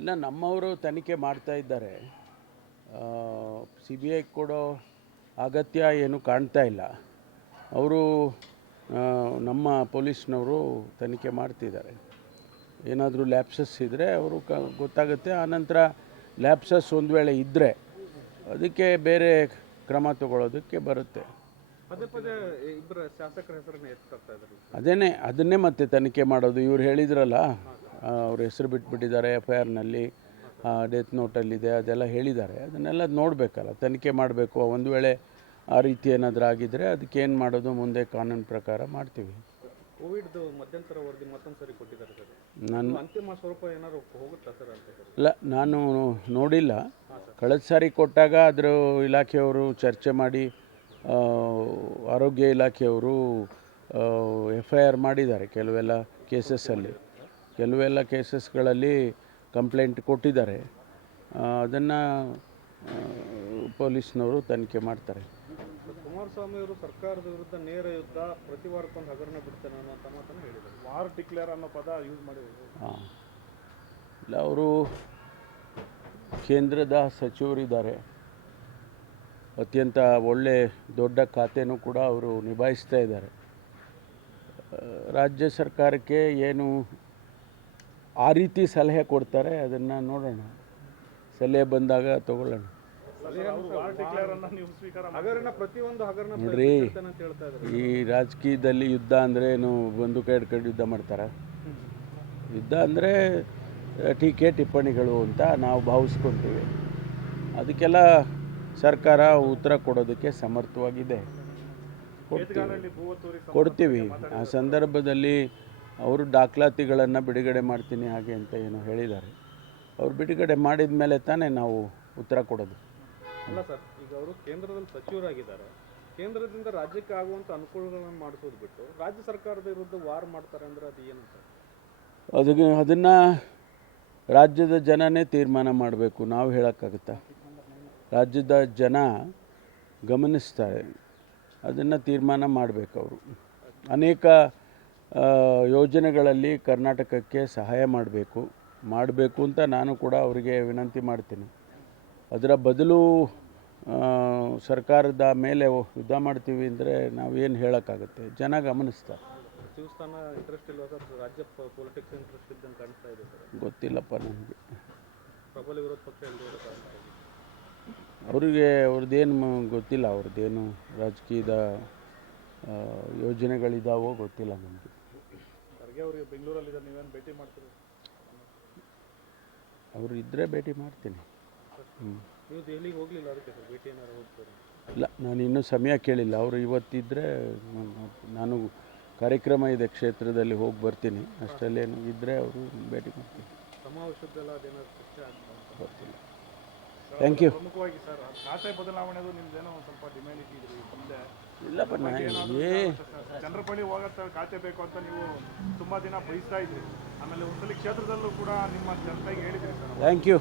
ಇಲ್ಲ, ನಮ್ಮವರು ತನಿಖೆ ಮಾಡ್ತಾ ಇದ್ದಾರೆ. CBI ಕೊಡೋ ಅಗತ್ಯ ಏನು ಕಾಣ್ತಾ ಇಲ್ಲ. ಅವರು ನಮ್ಮ ಪೊಲೀಸ್ನವರು ತನಿಖೆ ಮಾಡ್ತಿದ್ದಾರೆ. ಏನಾದರೂ ಲ್ಯಾಪ್ಸಸ್ ಇದ್ದರೆ ಅವರು ಗೊತ್ತಾಗುತ್ತೆ. ಆನಂತರ ಲ್ಯಾಪ್ಸಸ್ ಒಂದು ವೇಳೆ ಇದ್ದರೆ ಅದಕ್ಕೆ ಬೇರೆ ಕ್ರಮ ತಗೊಳ್ಳೋದಕ್ಕೆ ಬರುತ್ತೆ. ಪದೇ ಪದೇ ಇಬ್ಬರು ಶಾಸಕರ ಹೆಸರನ್ನು ಎತ್ತಾಗ್ತಾ ಇದ್ದಾರೆ. ಅದನ್ನೇ ಮತ್ತೆ ತನಿಖೆ ಮಾಡೋದು. ಇವ್ರು ಹೇಳಿದ್ರಲ್ಲ, ಅವ್ರ ಹೆಸರು ಬಿಟ್ಬಿಟ್ಟಿದ್ದಾರೆ FIRನಲ್ಲಿ, ಡೆತ್ ನೋಟಲ್ಲಿದೆ, ಅದೆಲ್ಲ ಹೇಳಿದ್ದಾರೆ. ಅದನ್ನೆಲ್ಲ ನೋಡಬೇಕಲ್ಲ, ತನಿಖೆ ಮಾಡಬೇಕು. ಒಂದು ವೇಳೆ ಆ ರೀತಿ ಏನಾದರೂ ಆಗಿದ್ದರೆ ಅದಕ್ಕೇನು ಮಾಡೋದು ಮುಂದೆ ಕಾನೂನು ಪ್ರಕಾರ ಮಾಡ್ತೀವಿ. ಕೋವಿಡ್ದು ಮಧ್ಯಂತರ ವರದಿ ಮತ್ತೊಂದು ಸರಿ ಕೊಟ್ಟಿದ್ದಾರೆ ಸರ್. ನಾನು ಅಂತಿಮ ಸ್ವರೂಪ ಏನಾದ್ರು ಹೋಗುತ್ತಾ ಸರ್ ಅಂತ? ಇಲ್ಲ, ನಾನು ನೋಡಿಲ್ಲ. ಕಳೆದ ಸಾರಿ ಕೊಟ್ಟಾಗ ಅದರ ಇಲಾಖೆಯವರು ಚರ್ಚೆ ಮಾಡಿ ಆರೋಗ್ಯ ಇಲಾಖೆಯವರು FIR ಮಾಡಿದ್ದಾರೆ. ಕೆಲವೆಲ್ಲ ಕೇಸಸ್ಗಳಲ್ಲಿ ಕಂಪ್ಲೇಂಟ್ ಕೊಟ್ಟಿದ್ದಾರೆ. ಅದನ್ನು ಪೊಲೀಸ್ನವರು ತನಿಖೆ ಮಾಡ್ತಾರೆ. ಕುಮಾರಸ್ವಾಮಿ ಅವರು ಸರ್ಕಾರದ ವಿರುದ್ಧ ನೇರ ಯುದ್ಧ, ಪ್ರತಿ ವಾರಕ್ಕೊಂದು ಹಗರಣ ಬಿಡ್ತಾನೆ ಅನ್ನೋ ಮಾತನ್ನು ಹೇಳಿದ್ದಾರೆ. ವಾರ್ ಡಿಕ್ಲೇರ್ ಅನ್ನೋ ಪದ ಯೂಸ್ ಮಾಡಿದ್ರು. ಇಲ್ಲ, ಅವರು ಕೇಂದ್ರದ ಸಚಿವರಿದ್ದಾರೆ. ಅತ್ಯಂತ ಒಳ್ಳೆ ದೊಡ್ಡ ಖಾತೆನೂ ಕೂಡ ಅವರು ನಿಭಾಯಿಸ್ತಾ ಇದ್ದಾರೆ. ರಾಜ್ಯ ಸರ್ಕಾರಕ್ಕೆ ಏನು ಆ ರೀತಿ ಸಲಹೆ ಕೊಡ್ತಾರೆ ಅದನ್ನು ನೋಡೋಣ. ಸಲಹೆ ಬಂದಾಗ ತಗೊಳ್ಳೋಣ. ನೋಡ್ರಿ, ಈ ರಾಜಕೀಯದಲ್ಲಿ ಯುದ್ಧ ಅಂದರೆ ಏನು ಬಂದೂಕ ಹಿಡ್ಕೊಂಡು ಯುದ್ಧ ಮಾಡ್ತಾರೆ? ಯುದ್ಧ ಅಂದರೆ ಟೀಕೆ ಟಿಪ್ಪಣಿಗಳು ಅಂತ ನಾವು ಭಾವಿಸ್ಕೊತೀವಿ. ಅದಕ್ಕೆಲ್ಲ ಸರ್ಕಾರ ಉತ್ತರ ಕೊಡೋದಕ್ಕೆ ಸಮರ್ಥವಾಗಿದೆ. ಕೊಡ್ತೀವಿ. ಆ ಸಂದರ್ಭದಲ್ಲಿ ಅವರು ದಾಖಲಾತಿಗಳನ್ನು ಬಿಡುಗಡೆ ಮಾಡ್ತೀನಿ ಹಾಗೆ ಅಂತ ಏನೋ ಹೇಳಿದ್ದಾರೆ. ಅವ್ರು ಬಿಡುಗಡೆ ಮಾಡಿದ ಮೇಲೆ ತಾನೇ ನಾವು ಉತ್ತರ ಕೊಡೋದು. ಅಲ್ಲ ಸರ್, ಈಗ ಅವರು ಕೇಂದ್ರದಲ್ಲಿ ಸಚಿವರಾಗಿದ್ದಾರೆ. ಕೇಂದ್ರದಿಂದ ರಾಜ್ಯಕ್ಕೆ ಆಗುವಂಥ ಅನುಕೂಲಗಳನ್ನು ಮಾಡಿಸೋದು ಬಿಟ್ಟು ರಾಜ್ಯ ಸರ್ಕಾರದ ವಿರುದ್ಧ ವಾರ್ ಮಾಡ್ತಾರೆ ಅಂದರೆ ಅದು ಏನು ಸರ್? ಅದನ್ನು ರಾಜ್ಯದ ಜನನೇ ತೀರ್ಮಾನ ಮಾಡಬೇಕು. ನಾವು ಹೇಳೋಕ್ಕಾಗುತ್ತಾ? ರಾಜ್ಯದ ಜನ ಗಮನಿಸ್ತಾರೆ, ಅದನ್ನು ತೀರ್ಮಾನ ಮಾಡಬೇಕು ಅವರು. ಅನೇಕ ಯೋಜನೆಗಳಲ್ಲಿ ಕರ್ನಾಟಕಕ್ಕೆ ಸಹಾಯ ಮಾಡಬೇಕು ಅಂತ ನಾನು ಕೂಡ ಅವರಿಗೆ ವಿನಂತಿ ಮಾಡ್ತೀನಿ. ಅದರ ಬದಲು ಸರ್ಕಾರದ ಮೇಲೆ ಯುದ್ಧ ಮಾಡ್ತೀವಿ ಅಂದರೆ ನಾವೇನು ಹೇಳೋಕ್ಕಾಗುತ್ತೆ? ಜನ ಗಮನಿಸ್ತಾರೆ. ಸಚಿವ ಇಂಟ್ರೆಸ್ಟ್ ಇಲ್ಲ ಸರ್, ರಾಜ್ಯ ಪೊಲಿಟಿಕ್ಸ್ ಇಂಟ್ರೆಸ್ಟ್ ಇದ್ದಂಗೆ ಕಾಣಿಸ್ತಾ ಇದೆ ಸರ್. ಗೊತ್ತಿಲ್ಲಪ್ಪ ನನಗೆ. ಪ್ರಬಲ ವಿರೋಧ ಪಕ್ಷ ಅವ್ರದ್ದೇನು ಗೊತ್ತಿಲ್ಲ. ಅವ್ರದ್ದೇನು ರಾಜಕೀಯದ ಯೋಜನೆಗಳಿದ್ದಾವೋ ಗೊತ್ತಿಲ್ಲ ನಮಗೆ. ಖರ್ಗೆ ಅವರಿಗೆ ಬೆಂಗಳೂರಲ್ಲಿ ನೀವೇನು ಭೇಟಿ ಮಾಡ್ತೀರಿ? ಅವರು ಇದ್ದರೆ ಭೇಟಿ ಮಾಡ್ತೀನಿ. ನೀವು ದೆಹಲಿಗೆ ಹೋಗಲಿಲ್ಲ, ಅದಕ್ಕೆ ಸರ್ ಭೇಟಿ ಏನಾರು ಹೋಗ್ತಾರೆ? ಇಲ್ಲ, ನಾನು ಇನ್ನೂ ಸಮಯ ಕೇಳಿಲ್ಲ. ಅವರು ಇವತ್ತಿದ್ದರೆ ನಾನು ಕಾರ್ಯಕ್ರಮ ಇದೆ ಕ್ಷೇತ್ರದಲ್ಲಿ, ಹೋಗಿ ಬರ್ತೀನಿ. ಅಷ್ಟರಲ್ಲೇನು ಇದ್ದರೆ ಅವರು ಭೇಟಿ ಮಾಡ್ತೀನಿ. ಸಮಾವೇಶದ್ದೆಲ್ಲ ಅದೇನಾದ್ರು ಚರ್ಚೆ ಆಗ್ತಾ ಗೊತ್ತಿಲ್ಲ. Thank you. ಪ್ರಮುಖವಾಗಿ ಸರ್, ಖಾತೆ ಬದಲಾವಣೆದು ನಿಮ್ದೇನೋ ಸ್ವಲ್ಪ ಡಿಮ್ಯಾಂಡ್ ಇಟ್ಟಿದ್ರಿ ಮುಂದೆ. ಇಲ್ಲಪ್ಪ, ಚಂದ್ರಪಳ್ಳಿ ಹೋಗತ್ತೆ ಖಾತೆ ಬೇಕು ಅಂತ ನೀವು ತುಂಬ ದಿನ ಬಯಸ್ತಾ ಇದ್ರಿ. ಆಮೇಲೆ ಒಂದ್ಸಲಿ ಕ್ಷೇತ್ರದಲ್ಲೂ ಕೂಡ ನಿಮ್ಮ ಜನತೆಗೆ ಹೇಳಿದ್ರಿ ಸರ್. Thank you.